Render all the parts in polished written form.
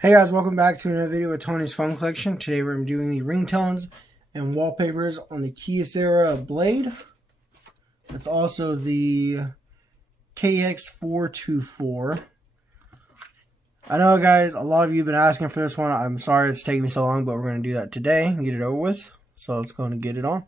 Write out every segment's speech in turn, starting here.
Hey guys, welcome back to another video with Tony's Phone Collection. Today we're doing the ringtones and wallpapers on the Kyocera blade. It's also the KX424. I know guys, a lot of you have been asking for this one. I'm sorry it's taking me so long, but we're going to do that today and get it over with. So let's go and get it on.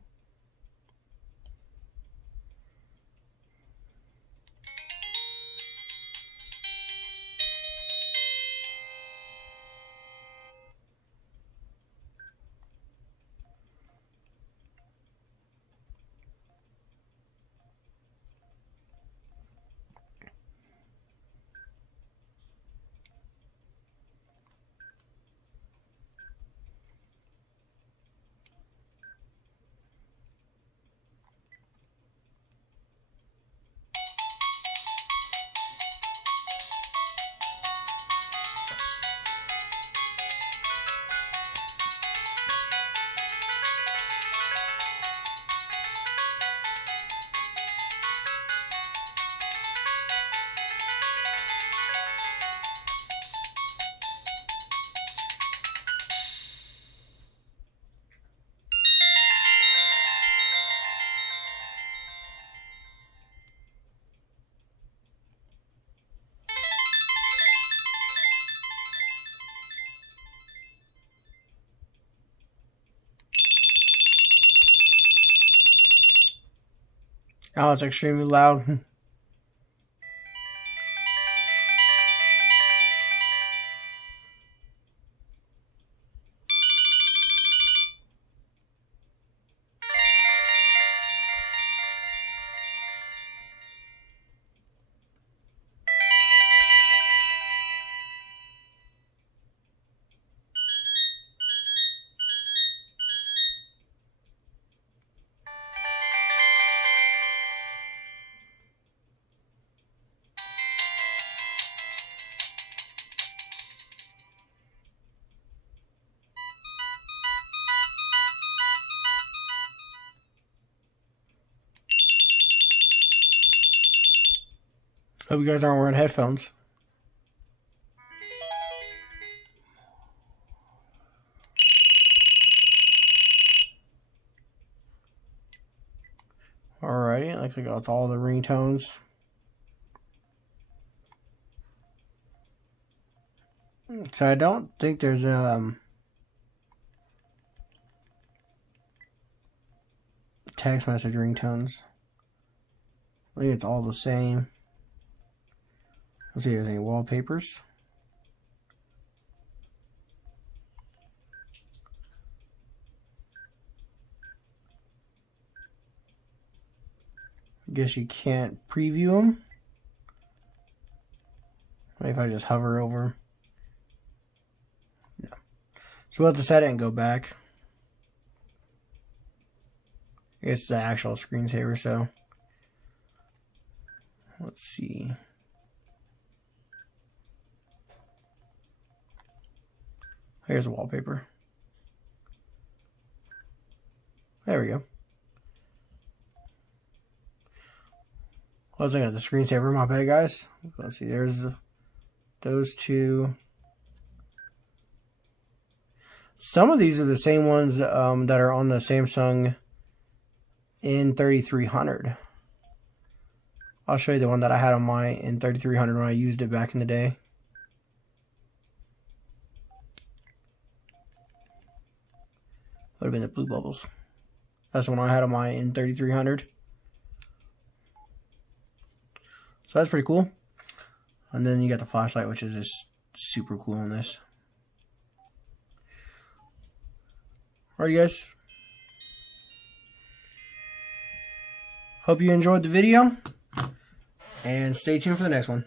Now it's extremely loud. Hope you guys aren't wearing headphones. Alrighty, looks like that's all the ringtones. So I don't think there's text message ringtones. I think it's all the same. Let's see if there's any wallpapers. I guess you can't preview them. Maybe if I just hover over them. No. So we'll have to set it and go back. It's the actual screensaver, so let's see. Here's a wallpaper. There we go. I was looking at the screensaver, my bad guys. Let's see, there's those two. Some of these are the same ones that are on the Samsung N3300. I'll show you the one that I had on my N3300 when I used it back in the day. Would have been the blue bubbles. That's the one I had on my N3300. So that's pretty cool. And then you got the flashlight, which is just super cool on this. Alright guys. Hope you enjoyed the video. And stay tuned for the next one.